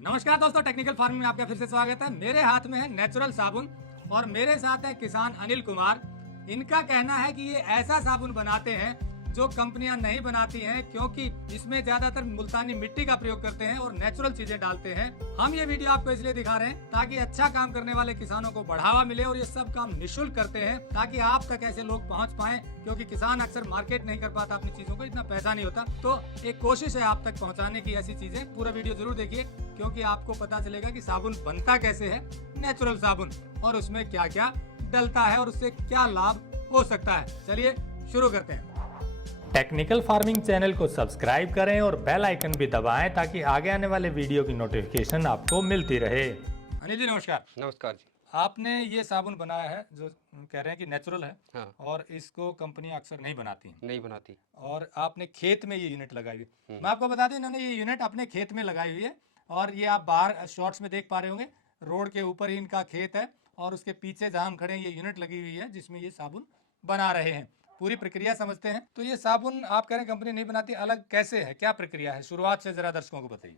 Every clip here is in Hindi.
नमस्कार दोस्तों, टेक्निकल फार्मिंग में आपका फिर से स्वागत है। मेरे हाथ में है नेचुरल साबुन और मेरे साथ है किसान अनिल कुमार। इनका कहना है कि ये ऐसा साबुन बनाते हैं जो कंपनियां नहीं बनाती हैं, क्योंकि इसमें ज्यादातर मुल्तानी मिट्टी का प्रयोग करते हैं और नेचुरल चीजें डालते हैं। हम ये वीडियो आपको इसलिए दिखा रहे हैं ताकि अच्छा काम करने वाले किसानों को बढ़ावा मिले, और ये सब काम निःशुल्क करते हैं ताकि आप तक ऐसे लोग पहुंच पाए, क्योंकि किसान अक्सर मार्केट नहीं कर पाता अपनी चीजों को, इतना पैसा नहीं होता। तो एक कोशिश है आप तक पहुँचाने की ऐसी चीजें। पूरा वीडियो जरूर देखिए, क्योंकि आपको पता चलेगा कि साबुन बनता कैसे है, नेचुरल साबुन, और उसमें क्या क्या डलता है और उससे क्या लाभ हो सकता है। चलिए शुरू करते हैं। टेक्निकल फार्मिंग चैनल को सब्सक्राइब करें और बेल आइकन भी दबाएं ताकि आगे आने वाले वीडियो की नोटिफिकेशन आपको मिलती रहे। अनिल जी नमस्कार। नमस्कार जी। आपने ये साबुन बनाया है जो कह रहे हैं कि नेचुरल है, हाँ। और इसको कंपनी अक्सर नहीं बनाती हैं। नहीं बनाती। और आपने खेत में ये यूनिट लगाई हुई है। मैं आपको बता दूं, इन्होंने ये यूनिट अपने खेत में लगाई हुई है, और ये आप बाहर शॉर्ट्स में देख पा रहे होंगे, रोड के ऊपर ही इनका खेत है, और उसके पीछे जहां हम खड़े हैं ये यूनिट लगी हुई है जिसमें ये साबुन बना रहे हैं। पूरी प्रक्रिया समझते हैं। तो ये साबुन आप कह रहे हैं कंपनी नहीं बनाती, अलग कैसे है, क्या प्रक्रिया है, शुरुआत से जरा दर्शकों को बताइए।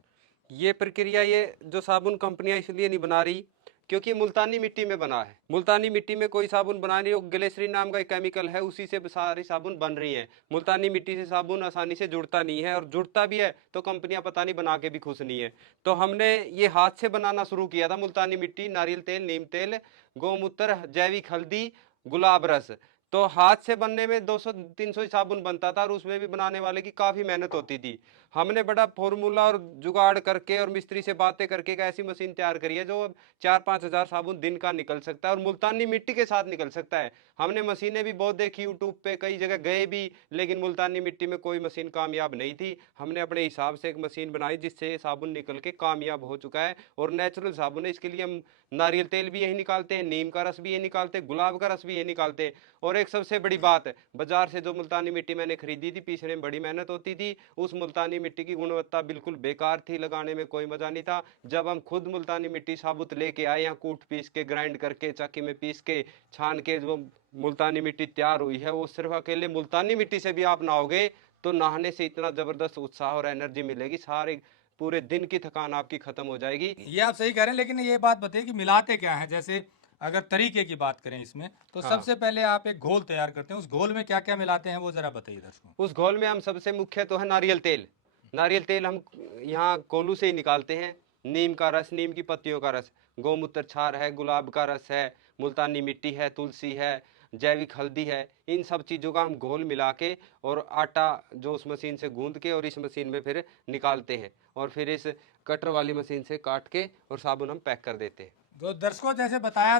ये प्रक्रिया, ये जो साबुन कंपनियां इसलिए नहीं बना रही क्योंकि मुल्तानी मिट्टी में बना है। मुल्तानी मिट्टी में कोई साबुन बना नहीं, वो ग्लिसरीन नाम का एक केमिकल है, उसी से सारी साबुन बन रही है। मुल्तानी मिट्टी से साबुन आसानी से जुड़ता नहीं है, और जुड़ता भी है तो कंपनियां पता नहीं बना के भी खुश नहीं है। तो हमने ये हाथ से बनाना शुरू किया था। मुल्तानी मिट्टी, नारियल तेल, नीम तेल, गौमूत्र, जैविक हल्दी, गुलाब रस। तो हाथ से बनने में 200-300 साबुन बनता था, और उसमें भी बनाने वाले की काफ़ी मेहनत होती थी। हमने बड़ा फॉर्मूला और जुगाड़ करके और मिस्त्री से बातें करके एक ऐसी मशीन तैयार करी है जो 4-5 हज़ार साबुन दिन का निकल सकता है, और मुल्तानी मिट्टी के साथ निकल सकता है। हमने मशीनें भी बहुत देखी यूट्यूब पे, कई जगह गए भी, लेकिन मुल्तानी मिट्टी में कोई मशीन कामयाब नहीं थी। हमने अपने हिसाब से एक मशीन बनाई जिससे ये साबुन निकल के कामयाब हो चुका है, और नेचुरल साबुन है। इसके लिए हम नारियल तेल भी यही निकालते हैं, नीम का रस भी यही निकालते हैं, गुलाब का रस भी यही निकालते हैं। और एक सबसे बड़ी बात है, बाजार से जो मुल्तानी मिट्टी मैंने खरीदी थी, पीसने में बड़ी मेहनत होती थी, उस मुल्तानी मिट्टी की गुणवत्ता बिल्कुल बेकार थी, लगाने में कोई मजा नहीं था। जब हम खुद मुल्तानी मिट्टी साबुत लेके आए, यहाँ कूट पीस के, ग्राइंड करके, चक्की में पीस के, छान के जो मुल्तानी मिट्टी तैयार हुई है, वो सिर्फ अकेले मुल्तानी मिट्टी से भी आप नहाओगे तो नहाने से इतना जबरदस्त उत्साह और एनर्जी मिलेगी, सारे पूरे दिन की थकान आपकी खत्म हो जाएगी। ये आप सही कह रहे हैं, लेकिन ये बात बताइए कि मिलाते क्या है। जैसे अगर तरीके की बात करें इसमें, तो सबसे पहले आप एक घोल तैयार करते हैं, उस घोल में क्या क्या मिलाते हैं वो जरा बताइए दर्शकों। उस घोल में हम सबसे मुख्य तो है नारियल तेल। नारियल तेल हम यहाँ कोल्हू से ही निकालते हैं। नीम का रस, नीम की पत्तियों का रस, गौमूत्र क्षार है, गुलाब का रस है, मुल्तानी मिट्टी है, तुलसी है, जैविक हल्दी है। इन सब चीज़ों का हम घोल मिला के और आटा जो उस मशीन से गूंद के और इस मशीन में फिर निकालते हैं, और फिर इस कटर वाली मशीन से काट के और साबुन हम पैक कर देते हैं। तो दर्शकों जैसे बताया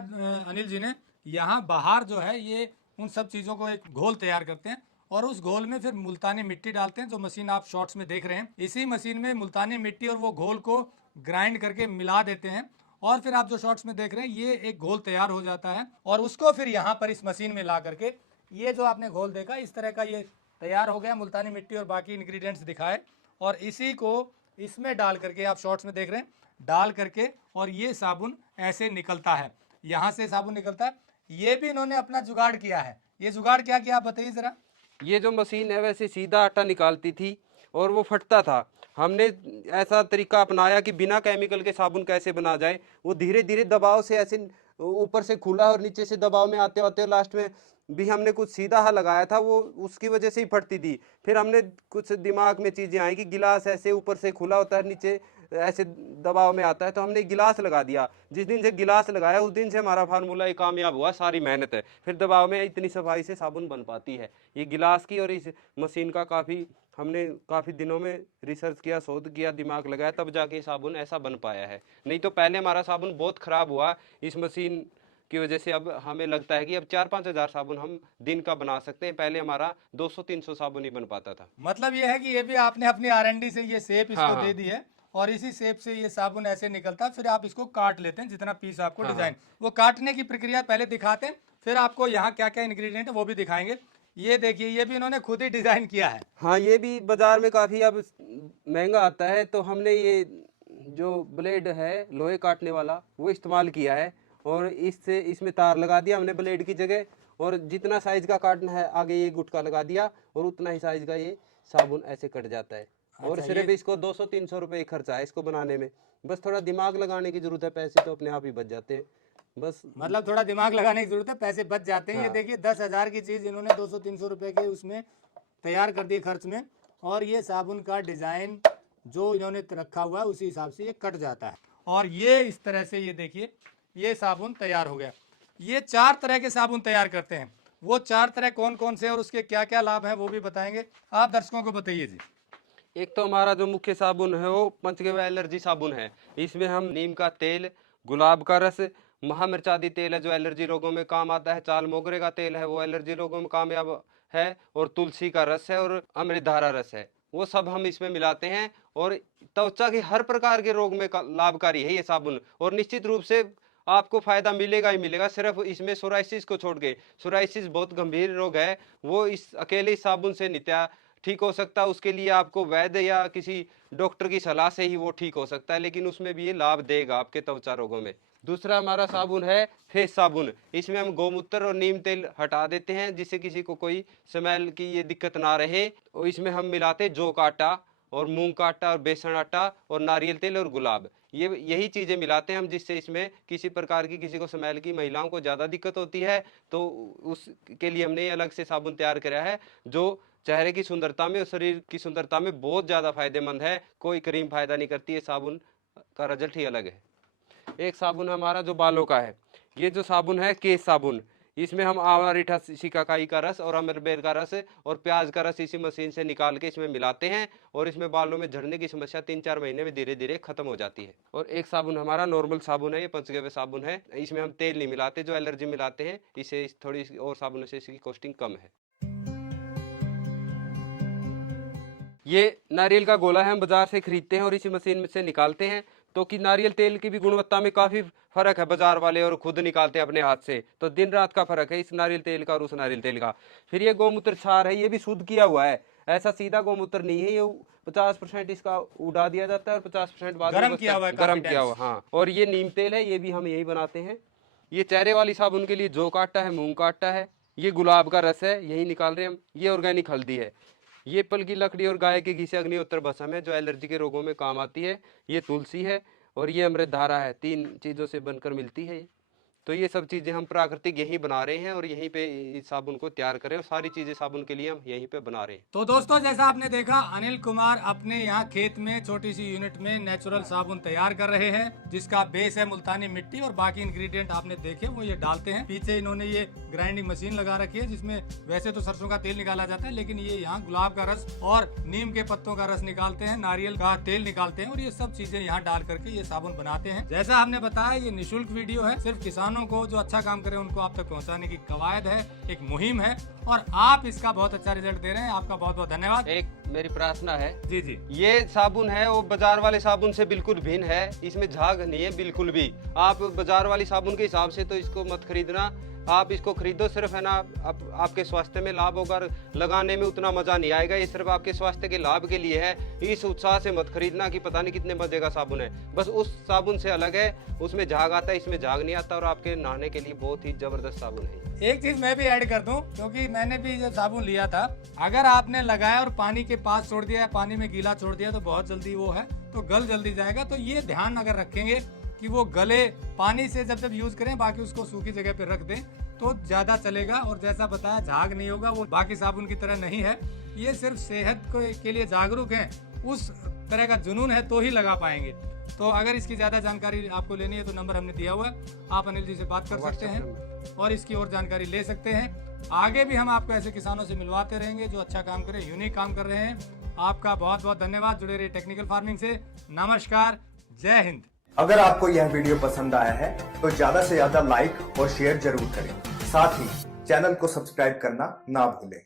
अनिल जी ने, यहाँ बाहर जो है ये उन सब चीज़ों को एक घोल तैयार करते हैं, और उस घोल में फिर मुल्तानी मिट्टी डालते हैं, जो मशीन आप शॉर्ट्स में देख रहे हैं। इसी मशीन में मुल्तानी मिट्टी और वो घोल को ग्राइंड करके मिला देते हैं, और फिर आप जो शॉर्ट्स में देख रहे हैं ये एक घोल तैयार हो जाता है, और उसको फिर यहाँ पर इस मशीन में ला करके, ये जो आपने घोल देखा इस तरह का ये तैयार हो गया, मुल्तानी मिट्टी और बाकी इंग्रेडिएंट्स दिखाए, और इसी को इसमें डाल करके, आप शॉर्ट्स में देख रहे हैं, डाल करके, और ये साबुन ऐसे निकलता है, यहाँ से साबुन निकलता है। ये भी इन्होंने अपना जुगाड़ किया है। ये जुगाड़ क्या किया आप बताइए जरा। ये जो मशीन है वैसे सीधा आटा निकालती थी और वो फटता था। हमने ऐसा तरीका अपनाया कि बिना केमिकल के साबुन कैसे बना जाए। वो धीरे धीरे दबाव से ऐसे ऊपर से खुला और नीचे से दबाव में आते आते लास्ट में भी हमने कुछ सीधा हा लगाया था, वो उसकी वजह से ही फटती थी। फिर हमने कुछ दिमाग में चीज़ें आई कि गिलास ऐसे ऊपर से खुला होता है, नीचे ऐसे दबाव में आता है, तो हमने गिलास लगा दिया। जिस दिन से गिलास लगाया उस दिन से हमारा फार्मूला ही कामयाब हुआ। सारी मेहनत है, फिर दबाव में इतनी सफाई से साबुन बन पाती है। ये गिलास की और इस मशीन का हमने काफ़ी दिनों में रिसर्च किया, शोध किया, दिमाग लगाया, तब जाके साबुन ऐसा बन पाया है। नहीं तो पहले हमारा साबुन बहुत ख़राब हुआ इस मशीन की वजह से। अब हमें लगता है कि अब 4-5 हज़ार साबुन हम दिन का बना सकते हैं। पहले हमारा 200-300 साबुन ही बन पाता था। मतलब ये है कि ये भी आपने अपनी R&D से ये शेप इसको दे दी है, और इसी शेप से ये साबुन ऐसे निकलता है। फिर आप इसको काट लेते हैं, जितना पीस आपको डिजाइन, वो काटने की प्रक्रिया पहले दिखाते हैं, फिर आपको यहाँ क्या क्या इंग्रेडिएंट है वो भी दिखाएंगे। ये देखिए, ये भी इन्होंने खुद ही डिजाइन किया है। हाँ, ये भी बाजार में काफ़ी अब महंगा आता है, तो हमने ये जो ब्लेड है लोहे काटने वाला वो इस्तेमाल किया है, और इससे इसमें तार लगा दिया हमने ब्लेड की जगह, और जितना साइज का काटना है आगे ये गुटका लगा दिया, और उतना ही साइज का ये साबुन ऐसे कट जाता है। और अच्छा, सिर्फ इसको 200-300 रुपये खर्चा है इसको बनाने में। बस थोड़ा दिमाग लगाने की जरूरत है, पैसे तो अपने आप ही बच जाते हैं। बस मतलब थोड़ा दिमाग लगाने की जरूरत है, पैसे बच जाते हैं। ये हाँ। देखिए 10,000 की चीज इन्होंने 200-300 रुपए के उसमें तैयार कर दी खर्च में, और ये साबुन का डिजाइन जो इन्होंने रखा हुआ है उसी हिसाब से ये कट जाता है। और ये इस तरह से ये देखिए ये साबुन तैयार हो गया। ये 4 तरह के साबुन तैयार करते हैं। वो 4 तरह कौन कौन से और उसके क्या क्या लाभ हैं वो भी बताएंगे। आप दर्शकों को बताइए जी। एक तो हमारा जो मुख्य साबुन है वो पंचगव्य एलर्जी साबुन है। इसमें हम नीम का तेल, गुलाब का रस, महामिर्च आदि तेल है जो एलर्जी रोगों में काम आता है, चाल मोगरे का तेल है वो एलर्जी रोगों में कामयाब है, और तुलसी का रस है और अमृतधारा रस है, वो सब हम इसमें मिलाते हैं। और त्वचा के हर प्रकार के रोग में लाभकारी है ये साबुन, और निश्चित रूप से आपको फायदा मिलेगा ही मिलेगा। सिर्फ इसमें सोराइसिस को छोड़ के, सोराइसिस बहुत गंभीर रोग है, वो इस अकेले साबुन से नित्या ठीक हो सकता है। उसके लिए आपको वैद्य या किसी डॉक्टर की सलाह से ही वो ठीक हो सकता है, लेकिन उसमें भी ये लाभ देगा आपके त्वचा रोगों में। दूसरा हमारा साबुन है फेस साबुन। इसमें हम गोमूत्र और नीम तेल हटा देते हैं जिससे किसी को कोई स्मेल की ये दिक्कत ना रहे। और इसमें हम मिलाते जौ का आटा और मूंग का आटा और बेसन आटा और नारियल तेल और गुलाब, ये यही चीज़ें मिलाते हैं हम, जिससे इसमें किसी प्रकार की किसी को स्मेल की, महिलाओं को ज़्यादा दिक्कत होती है तो उसके लिए हमने अलग से साबुन तैयार करा है जो चेहरे की सुंदरता में और शरीर की सुंदरता में बहुत ज़्यादा फायदेमंद है। कोई क्रीम फायदा नहीं करती है, साबुन का रिजल्ट ही अलग है। एक साबुन हमारा जो बालों का है, ये जो साबुन है केश साबुन, इसमें हम आंवला, रीठा, शिकाकाई का रस और अमरबेर का रस और प्याज का रस इसी मशीन से निकाल के इसमें मिलाते हैं, और इसमें बालों में झड़ने की समस्या 3-4 महीने में धीरे धीरे खत्म हो जाती है। और एक साबुन हमारा नॉर्मल साबुन है, ये पंचगव्य साबुन है, इसमें हम तेल नहीं मिलाते जो एलर्जी मिलाते हैं, इसे थोड़ी और साबुनों से इसकी कॉस्टिंग कम है। ये नारियल का गोला है, हम बाजार से खरीदते हैं और इसी मशीन में से निकालते हैं, तो कि नारियल तेल की भी गुणवत्ता में काफ़ी फर्क है बाजार वाले और खुद निकालते हैं अपने हाथ से, तो दिन रात का फर्क है इस नारियल तेल का और उस नारियल तेल का। फिर ये गोमूत्र क्षार है, ये भी शुद्ध किया हुआ है, ऐसा सीधा गोमूत्र नहीं है, ये 50% इसका उड़ा दिया जाता है और 50% बाद गरम किया हुआ है, गरम किया हुआ। हाँ, और ये नीम तेल है, ये भी हम यही बनाते हैं। ये चेहरे वाली साबुन के लिए जौ का आटा है, मूंग का आटा है, ये गुलाब का रस है, यही निकाल रहे हैं हम। ये ऑर्गेनिक हल्दी है, ये पल की लकड़ी और गाय के घी से अग्निहोत्र भस्म है जो एलर्जी के रोगों में काम आती है। ये तुलसी है और ये अमृतधारा है, 3 चीज़ों से बनकर मिलती है। तो ये सब चीज़ें हम प्राकृतिक यहीं बना रहे हैं और यहीं पे इस साबुन को तैयार करें, और सारी चीज़ें साबुन के लिए हम यहीं पे बना रहे हैं। तो दोस्तों जैसा आपने देखा अनिल कुमार अपने यहाँ खेत में छोटी सी यूनिट में नेचुरल साबुन तैयार कर रहे हैं, जिसका बेस है मुल्तानी मिट्टी और बाकी इंग्रेडिएंट आपने देखे वो ये डालते हैं। पीछे इन्होंने ये ग्राइंडिंग मशीन लगा रखी है जिसमें वैसे तो सरसों का तेल निकाला जाता है, लेकिन ये यहाँ गुलाब का रस और नीम के पत्तों का रस निकालते हैं, नारियल का तेल निकालते हैं, और ये सब चीजें यहाँ डाल करके ये साबुन बनाते हैं। जैसा हमने बताया ये निःशुल्क वीडियो है, सिर्फ किसानों को जो अच्छा काम करें उनको आप तक पहुंचाने की कवायद है, एक मुहिम है, और आप इसका बहुत अच्छा रिजल्ट दे रहे हैं। आपका बहुत बहुत धन्यवाद। एक मेरी प्रार्थना है जी जी, ये साबुन है वो बाजार वाले साबुन से बिल्कुल भिन्न है, इसमें झाग नहीं है बिल्कुल भी। आप बाजार वाली साबुन के हिसाब से तो इसको मत खरीदना, आप इसको खरीदो सिर्फ है ना आपके स्वास्थ्य में लाभ होगा, लगाने में उतना मजा नहीं आएगा, ये सिर्फ आपके स्वास्थ्य के लाभ के लिए है। इस उत्साह से मत खरीदना कि पता नहीं कितने मजे का साबुन है, बस उस साबुन से अलग है, उसमें झाग आता है, इसमें झाग नहीं आता, और आपके नहाने के लिए बहुत ही जबरदस्त साबुन है। एक चीज मैं भी ऐड कर दूं, क्योंकि मैंने भी जो साबुन लिया था, अगर आपने लगाया और पानी के पास छोड़ दिया, पानी में गीला छोड़ दिया तो बहुत जल्दी वो है तो गल जल्दी जाएगा। तो ये ध्यान अगर रखेंगे कि वो गले, पानी से जब यूज करें, बाकी उसको सूखी जगह पे रख दें तो ज्यादा चलेगा। और जैसा बताया झाग नहीं होगा, वो बाकी साबुन की तरह नहीं है, ये सिर्फ सेहत के लिए जागरूक है, उस तरह का जुनून है तो ही लगा पाएंगे। तो अगर इसकी ज्यादा जानकारी आपको लेनी है तो नंबर हमने दिया हुआ है, आप अनिल जी से बात कर सकते हैं और इसकी और जानकारी ले सकते हैं। आगे भी हम आपको ऐसे किसानों से मिलवाते रहेंगे जो अच्छा काम करे, यूनिक काम कर रहे हैं। आपका बहुत बहुत धन्यवाद, जुड़े रहिए टेक्निकल फार्मिंग से। नमस्कार, जय हिंद। अगर आपको यह वीडियो पसंद आया है तो ज्यादा से ज्यादा लाइक और शेयर जरूर करें, साथ ही चैनल को सब्सक्राइब करना ना भूलें।